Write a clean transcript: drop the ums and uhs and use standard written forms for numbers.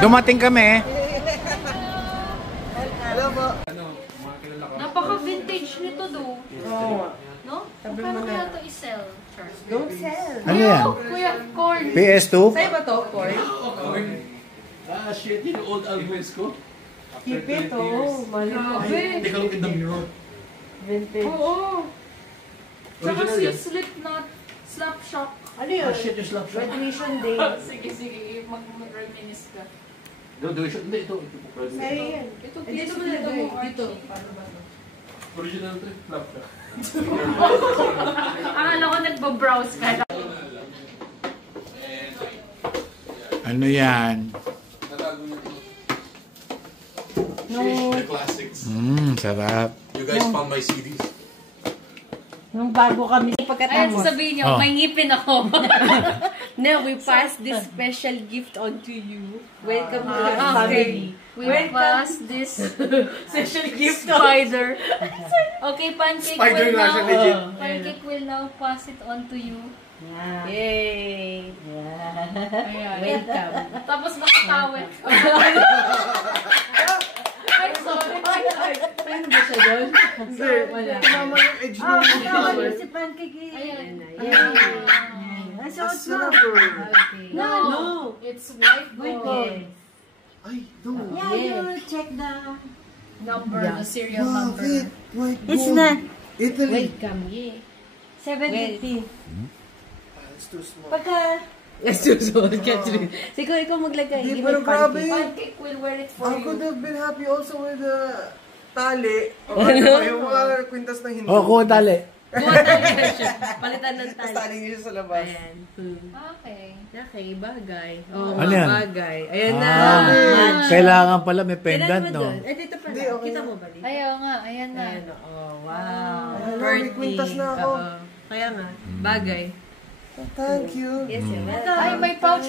Dumating kami. Hello po. Napaka-vintage nito do. No? Paano kaya ito i-sell? Don't sell. Ano yan? Kuya, corn. PS2? Sa'yo ba to, Corn? Ah, shit, yung old albums ko. Keep it, oh. Mali mo. Take a look in the mirror. Vintage. Oo. Tsaka Original si yan. Slipknot, Slapshot. Ano yun? Ah, shit, yung slap shot. Graduation day. Sige, mag-reminisce ka. Graduation, hindi, ito. Ito po, Sa'yo yan. Ito, Dito mo dito lagay. mo, Dito. Original ito, slap shot. Akala ko nagbabrowse ka. Ano yan? No. The classics. Sarap. You guys found my CDs. Nung bago kami Ayan, pagkatapos. sasabihin niyo, Oh. may ngipin ako. No, we pass this special gift on to you. Welcome to the Okay. family. We Welcome. pass this Special gift. spider. Okay, Pancake Spider will nga now, siya, legit. Pancake will now pass it on to you. Yeah. Yay! Ayan. Welcome. Tapos nakatawid. Ay, sorry. Ano ba siya doon? Wala. Tama yung edge Ah, kasama si Pancake. Ayan. Ayan. Ay, suot mo. Okay. No. It's white White gold. gold. Ay, no. Yeah, you check the... Number, the serial number. It's not Italy. Welcome, yeah. 750. It's too small. Pagka... Susunod, Catherine. Siguro ikaw maglagay. Hindi, Give pero me grabe. pancake. Pancake will wear it for I you. could have been happy also with the tali. O ano, yung mga kwintas ng Hindu. Oh, kuha tali. Palitan ng Tapos tali. tali niyo siya sa labas. Ayan. Okay. Okay, bagay. Oh, Ano yan? bagay. Ayan na. Kailangan pala may Kailan pendant, mo no? doon? Eh, dito pala. Hindi, okay Kita na. mo ba dito? Ayaw nga, ayan na. Ayan, oh, wow. Ay, may kwintas na ako. Oo. Kaya nga, bagay. Thank you. Yes, you're welcome. Ay, may pouch